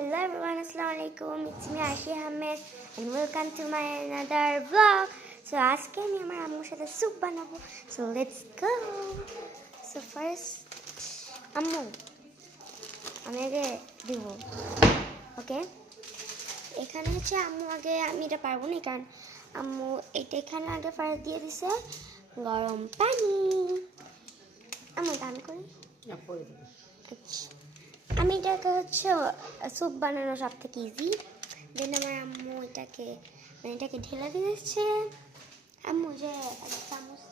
Hello everyone, Assalamualaikum. It's me Arshi Ahmed and welcome to my another vlog. So আজকে আমি আমার আম্মুর সাথে স্যুপ বানাবো. So let's go. So first আম্মু আমি আগে দিব. ওকে, এখানে হচ্ছে আম্মু আগে, আমি এটা পারবো না কারণ আম্মু এটা এখানে আগে ফার্স্ট দিয়ে দিছে গরম পানি. আম্মু দান করি আমি এটাকে হচ্ছে স্যুপ বানানো সব থেকে ইজি. দেন আমার আম্মু এটাকে ঢেলে দিয়েছে. আম্মু যে চামচ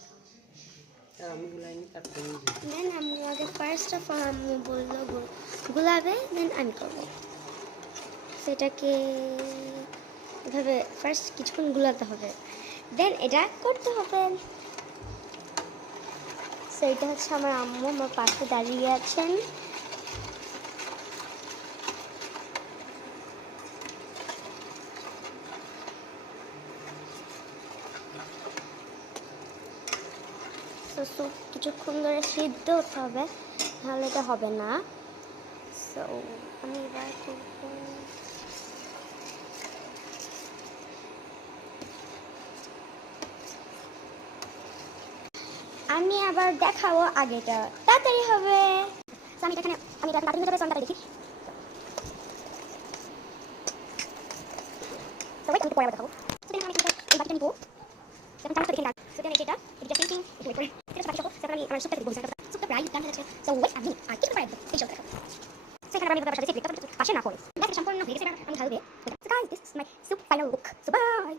দেন আম্মু আগে ফার্স্ট অফ অল আম্মু বললো গুলাবে, দেন আমি করবো. সেটাকে এভাবে ফার্স্ট কিছুক্ষণ গুলাতে হবে, দেন এটা করতে হবে. সো এটা হচ্ছে আমার আম্মু আমার পাশে দাঁড়িয়ে আছেন. স্যুপ কিছুক্ষণ ধরে সিদ্ধ হতে হবে, নাহলে এটা হবে না. সো আমি এবার করব আমি আবার দেখাবো আগেটা তাড়াতাড়ি হবে. আমি এটা তাড়াতাড়ি হয়ে যাবে, আমি দেখি. তো আমি পরে দেখাবো. আমি এই বাটিটা নিবো. আমি চামচটা দেখে নিলাম. সো দেন এটা ফিনিশিং এটা করে এটা বাকি সব সেটা আমি আমার সুপটা দিব. সুপটা প্রায় ডান হয়ে যাচ্ছে. সো ওয়েট আমি আর কিছু করে দেব এই সব দেখাবো. সেখানে আমি বলতে পারছি যে পাশে না করে দেখে সম্পূর্ণ হয়ে গেছে. আমি ঢালবে. So guys, this is my soup